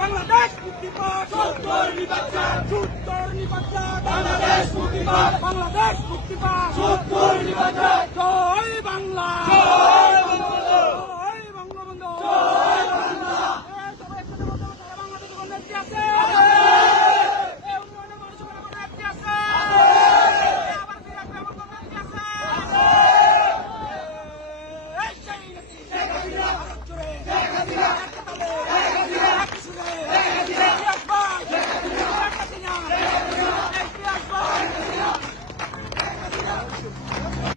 বাংলাদেশ মুক্তি পাক, বাংলাদেশ মুক্তি পাক, বাংলাদেশ মুক্তি পাক, জয় বাংলা, জয় বঙ্গবন্ধু, জয় বাংলা। সবাই একসাথে বলতে হবে, সারা বাংলাদেশে কোনো একটি আছে, এই উন্নয়নের মানুষের কোনো একটি আছে, আবার ফিরে আসবে এমন কোনো একটি আছে। এই সেই নাকি শেখ হাসিনা, ভারত জুড়ে শেখ হাসিনা, একটা তালে এক সুরে ইতিহাস ভাই, শেখ হাসিনা, ইতিহাস ভাই।